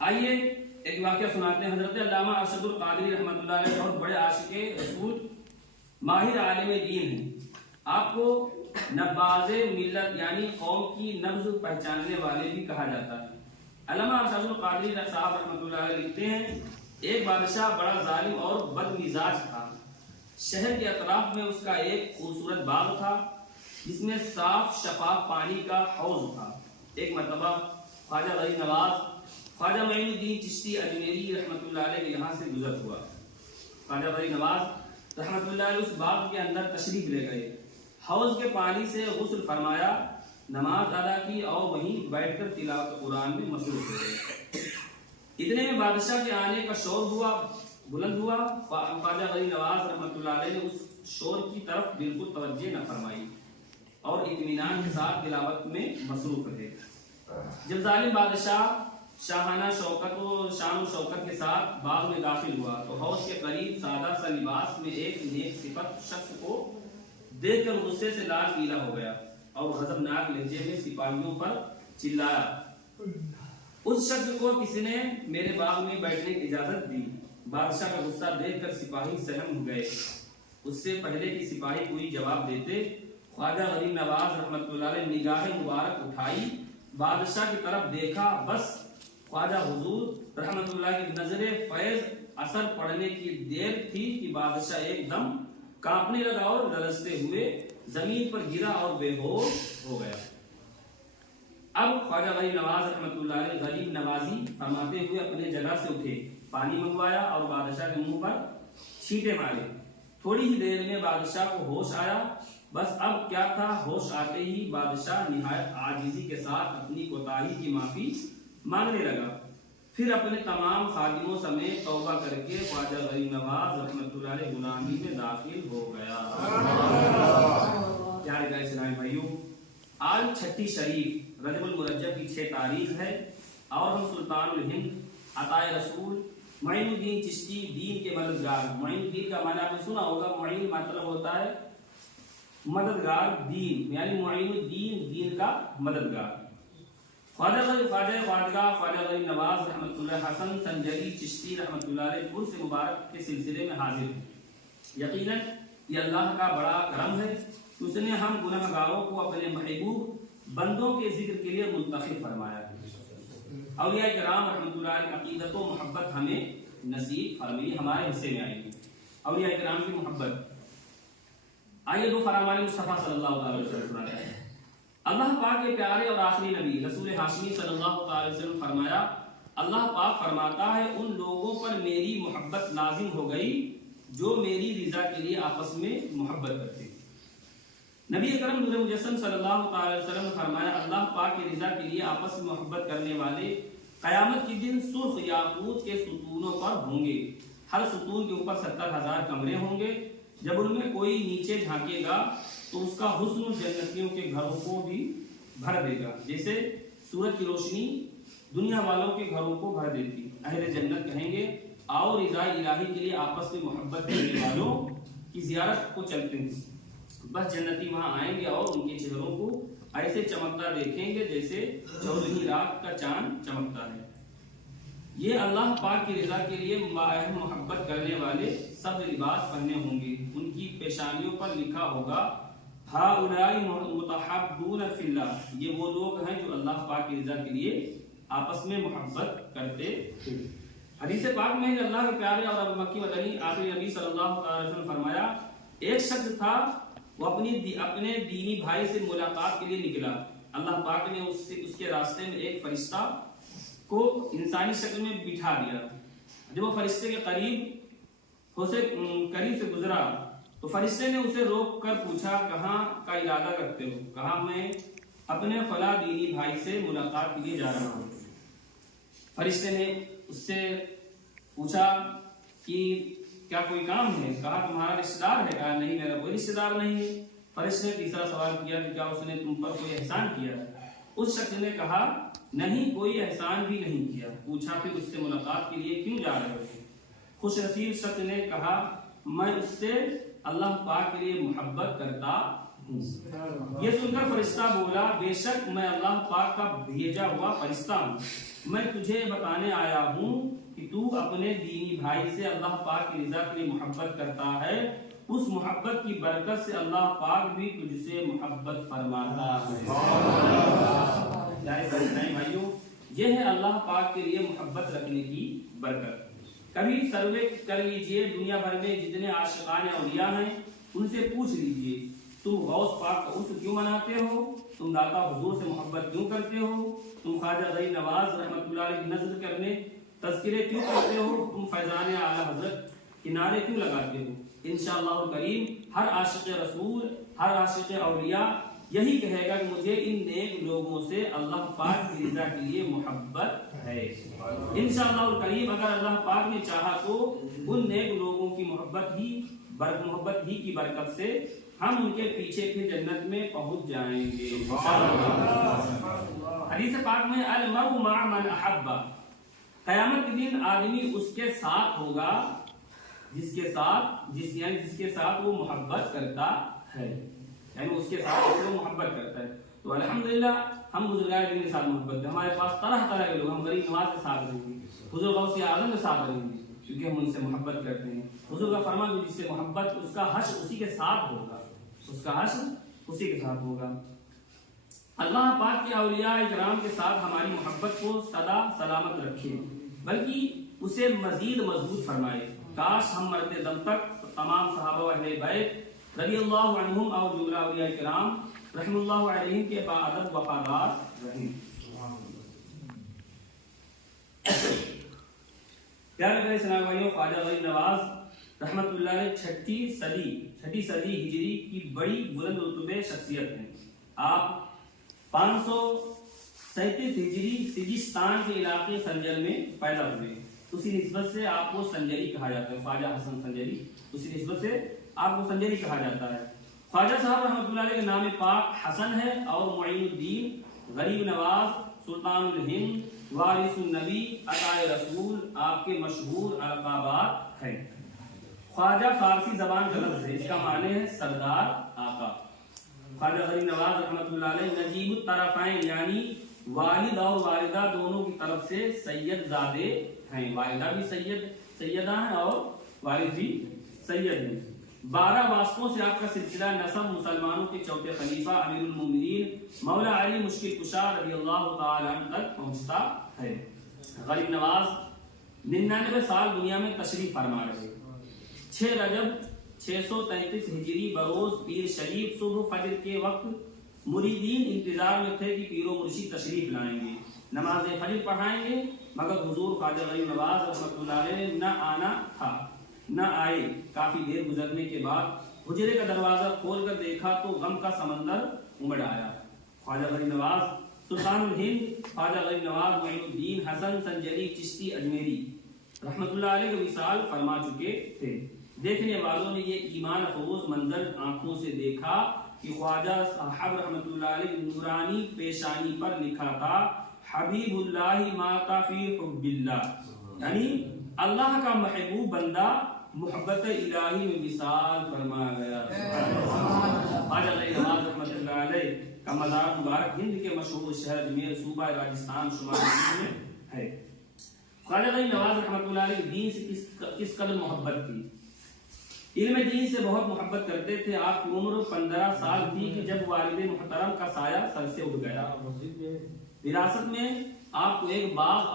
آئیے ایک واقعہ سناتے ہیں. حضرت علامہ ارشد القادری رحمۃ اللہ علیہ بہت بڑے عاشق رسول ماہر عالم دین ہیں. آپ کو نباز ملت یعنی قوم کی نبض پہچاننے والے بھی کہا جاتا ہے. علامہ ارشد القادری صاحب رحمۃ اللہ علیہ لکھتے ہیں ایک بادشاہ بڑا ظالم اور بد مزاج تھا. شہر کے اطراف میں اس کا ایک خوبصورت باغ تھا جس میں صاف شفاف پانی کا حوض تھا. ایک مرتبہ خواجہ غریب نواز خواجہ معین الدین چشتی اجمیری رحمۃ اللہ علیہ کے یہاں سے گزر ہوا. خواجہ غریب نواز رحمۃ اللہ علیہ اس باغ کے اندر تشریف لے گئے. حوض کے پانی سے غسل فرمایا, نماز ادا کی اور وہیں بیٹھ کر تلاوت قرآن میں مصروف ہوئے. اتنے میں بادشاہ کے آنے کا شور بلند ہوا. خواجہ غریب نواز رحمۃ اللہ علیہ نے اس شور کی طرف بالکل توجہ نہ فرمائی اور اطمینان کے ساتھ تلاوت میں مصروف رہے. جب ظالم بادشاہ شاہانہ شوکت و شان و شوکت کے ساتھ باغ میں داخل ہوا تو حوض کے قریب سادہ سا لباس میں ایک نیک صفت شخص کو دیکھ کر غصے سے لال پیلا ہو گیا اور غضبناک لہجے میں سپاہیوں پر چلایا, اس شخص کو کسی نے میرے باغ میں بیٹھنے کی اجازت دی. بادشاہ کا غصہ دیکھ کر سپاہی سہم ہو گئے. اس سے پہلے کہ سپاہی کوئی جواب دیتے خواجہ غریب نواز رحمۃ اللہ علیہ نگاہ مبارک اٹھائی, بادشاہ کی طرف دیکھا. بس خواجہ حضور رحمۃ اللہ کی نظر فیض اثر پڑنے کی دیر تھی کہ بادشاہ ایک دم کانپنے لگا اور لرزتے ہوئے زمین پر گرا اور بے ہوش ہو گیا. اب خواجہ غریب نواز رحمۃ اللہ علیہ غریب نوازی فرماتے ہوئے اپنے جگہ سے اٹھے, پانی منگوایا اور بادشاہ کے منہ پر چھینٹے مارے. تھوڑی ہی دیر میں بادشاہ کو ہوش آیا. بس اب کیا تھا, ہوش آتے ہی بادشاہ نہایت عاجزی کے ساتھ اپنی کوتاہی کی معافی مانگنے لگا. پھر اپنے تمام خادموں سمیت توبہ کر کے خواجہ غریب نواز رحمۃ اللہ علیہ غلامی میں داخل ہو گیا. پیارے اسلامی بھائیوں, آج چھٹی شریف رجب المرجب کی 6 تاریخ ہے اور ہم سلطان الہند عطائے رسول معین الدین چشتی دین کے مددگار. معین الدین کا معنی آپ نے سنا ہوگا, معین مطلب ہوتا ہے مددگار دین, یعنی معین الدین دین کا مددگار. خواجہ غریب نواز رحمۃ اللہ حسن سنجری چشتی رحمۃ اللہ علیہ عرس مبارک کے سلسلے میں حاضر ہیں. یقیناً یہ اللہ کا بڑا کرم ہے کہ اس نے ہم گناہ گاروں کو اپنے محبوب بندوں کے ذکر کے لیے منتخب فرمایا ہے. اولیاء کرام رحمۃ اللہ علیہ عقیدت و محبت ہمیں نصیب فرمائی, ہمارے حصے میں آئی ہے اولیاء کرام کی محبت. آئیے دو فرمان مصطفیٰ صلی اللہ علیہ وسلم. اللہ پاک کے پیارے اور آخری نبی رسول ہاشمی صلی اللہ علیہ وسلم فرمایا, اللہ پاک فرماتا ہے ان لوگوں پر میری محبت لازم ہو گئی جو میری رضا کے لیے آپس میں محبت کرتے ہیں. نبی اکرم نور مجسم صلی اللہ علیہ وسلم نے فرمایا, اللہ پاک کی رضا کے لیے آپس میں محبت کرنے والے قیامت کے دن سرخ یاقوت کے ستونوں پر ہوں گے. ہر ستون کے اوپر 70,000 کمرے ہوں گے. جب ان میں کوئی نیچے جھانکے گا تو اس کا حسن جنتیوں کے گھروں کو بھی بھر دے گا جیسے سورج کی روشنی دنیا والوں کے گھروں کو بھر دیتی. اہل جنت کہیں گے آؤ رضا الہی کے لیے آپس میں محبت کرنے والوں کی زیارت کو چلتے ہیں. بس جنتی وہاں آئیں گے اور ان کے چہروں کو ایسے چمکتا دیکھیں گے جیسے 14ویں رات کا چاند چمکتا ہے. یہ اللہ پاک کی رضا کے لیے محبت کرنے والے سبز لباس پہنے ہوں گے. ان کی پیشانیوں پر لکھا ہوگا ہؤلاء متحابون فی اللہ, یہ وہ لوگ ہیں جو اللہ پاک کی رضا کے لیے آپس میں محبت کرتے ہیں. حدیث پاک میں ہے اللہ کے پیارے اور مکی مدنی آخری نبی صلی اللہ علیہ وسلم فرمایا, ایک شخص تھا وہ اپنے دینی بھائی سے ملاقات کے لیے نکلا. اللہ پاک نے اس کے راستے میں ایک فرشتہ کو انسانی شکل میں بٹھا دیا. جب وہ فرشتے کے قریب سے گزرا تو فرشتے نے اسے روک کر پوچھا, کہاں کا ارادہ رکھتے ہو؟ کہا, میں اپنے فلاں دینی بھائی سے ملاقات کے لیے جا رہا ہوں. فرشتے نے اس سے پوچھا کہ کیا کوئی کام ہے؟ کہا, تمہارا رشتہ دار ہے؟ کہا, نہیں, میرا کوئی رشتہ دار نہیں ہے. فرشتے نے تیسرا سوال کیا کہ کیا اس نے تم پر کوئی احسان کیا؟ اس شخص نے کہا, نہیں, کوئی احسان بھی نہیں کیا. پوچھا, پھر اس سے ملاقات کے لیے کیوں جا رہے ہو؟ خوش نصیب شخص نے کہا, میں اس سے اللہ پاک کے لیے محبت کرتا ہوں۔ یہ سن کر فرشتہ بولا بے شک میں اللہ پاک کا بھیجا ہوا فرشتہ ہوں، میں تجھے بتانے آیا ہوں کہ تو اپنے دینی بھائی سے اللہ پاک کی رضا کے لیے محبت کرتا ہے، اس محبت کی برکت سے اللہ پاک بھی تجھ سے محبت فرماتا ہے۔ پیارے بھائیوں، یہ ہے اللہ پاک کے لیے محبت رکھنے کی برکت۔ کبھی سروے کر لیجئے، دنیا بھر میں جتنے عاشقان اولیاء ہیں ان سے پوچھ لیجئے تم غوث پاک کا عرس کیوں مناتے ہو، تم داتا حضور سے محبت کیوں کرتے ہو، تم خواجہ غریب نواز رحمۃ اللہ علیہ کی نظر کرنے تذکرے کیوں کرتے ہو، تم فیضان اعلی حضرت کے نعرے کیوں لگاتے ہو۔ انشاءاللہ الکریم ہر عاشق رسول، ہر عاشق اولیاء یہی کہے گا کہ مجھے ان نیک لوگوں سے اللہ پاک کی رضا کے لیے محبت ہے۔ انشاءاللہ الکریم اگر اللہ پاک نے چاہا تو ان نیک لوگوں کی محبت ہی کی برکت سے ہم ان کے پیچھے پھر جنت میں پہنچ جائیں گے۔ حدیث پاک میں المرء مع من احب، قیامت کے دن آدمی اس کے ساتھ ہوگا جس کے ساتھ وہ محبت کرتا ہے، یعنی اس کے ساتھ وہ محبت کرتا ہے۔ تو الحمدللہ ہم بزرگان دین کے ساتھ محبت ہے، ہمارے پاس طرح طرح کے لوگ، ہم غریب نواز کے ساتھ رہیں گے، حضور غوث اعظم کے ساتھ رہیں گے کیونکہ ہم ان سے محبت کرتے ہیں۔ حضور کا فرمان ہے جس سے محبت اس کا حشر اسی کے ساتھ ہوگا، اس کا حشر اسی کے ساتھ ہوگا۔ اللہ پاک کے اولیاء کرام کے ساتھ ہماری محبت کو سدا سلامت رکھے، بلکہ اسے مزید مضبوط فرمائے۔ کاش ہم مرتے دم تک تمام صحابہ و اہل بیت رضی اللہ عنہم اور جملہ اولیاء کرام رحم اللہ علیہم کے باادب وفادار رہیں۔ پیارے پیارے اسلامی بھائیوں، خواجہ غریب نواز رحمت اللہ علیہ چھٹی صدی ہجری کی بڑی بلند رتبے شخصیت ہیں۔ آپ 537 ہجری سجستان کے علاقے سنجر میں پیدا ہوئے، اسی نسبت سے آپ کو سنجری کہا جاتا ہے، خواجہ حسن سنجری، اسی نسبت سے آپ کو سنجری کہا جاتا ہے۔ خواجہ صاحب رحمۃ اللہ علیہ کے نام پاک حسن ہے اور معین الدین، غریب نواز، سلطان الہند، وارث النبی، عطائے رسول آپ کے مشہور القابات ہیں۔ خواجہ فارسی زبان کا لفظ ہے، اس کا معنی ہے سردار آقا۔ خواجہ غریب نواز رحمۃ اللہ علیہ نجیب الطرفین، یعنی والد اور والدہ دونوں کی طرف سے سید زادے ہیں، والدہ بھی سیدہ ہیں اور والد بھی سید ہیں۔ 12 واسطوں سے آپ کا سلسلہ نسب مسلمانوں کے چوتھے خلیفہ امیر المومنین مولا علی مشکل کشا رضی اللہ تعالی عنہ تک پہنچتا ہے۔ غریب نواز 99 سال دنیا میں تشریف فرما رہے۔ 6 رجب 633 ہجری بروز پیر شریف صبح فجر کے وقت مریدین انتظار میں تھے کہ پیر و مرشد تشریف لائیں گے، نماز فجر پڑھائیں گے، مگر حضور خواجہ غریب نواز رحمۃ اللہ علیہ نہ آنا تھا، نہ آئے۔ کافی دیر گزرنے کے بعد حجرے کا دروازہ کھول کر دیکھا تو غم کا سمندر امڑ آیا۔ خواجہ غریب نواز سلطان الہند خواجہ غریب نواز معین الدین حسن سنجری چشتی اجمیری رحمۃ اللہ علیہ کو وصال فرما چکے تھے۔ دیکھنے والوں نے یہ ایمان افروز منظر آنکھوں سے دیکھا کہ خواجہ صاحب رحمۃ اللہ علیہ نورانی پیشانی پر لکھا تھا حبیب اللہ ماتا فی حب اللہ، یعنی اللہ کا محبوب بندہ محبت الہی میں وصال فرما گیا۔ خواجہ غریب نواز رحمۃ اللہ علیہ کا مزار مبارک ہند کے مشہور شہر اجمیر صوبہ راجستھان شمال میں ہے۔ خواجہ غریب نواز رحمۃ اللہ علیہ دین سے کس قدر محبت تھی، علم دین سے بہت محبت کرتے تھے۔ آپ کی عمر 15 سال تھی کہ جب والد محترم کا سایہ سر سے اٹھ گیا۔ وراثت میں آپ کو ایک باغ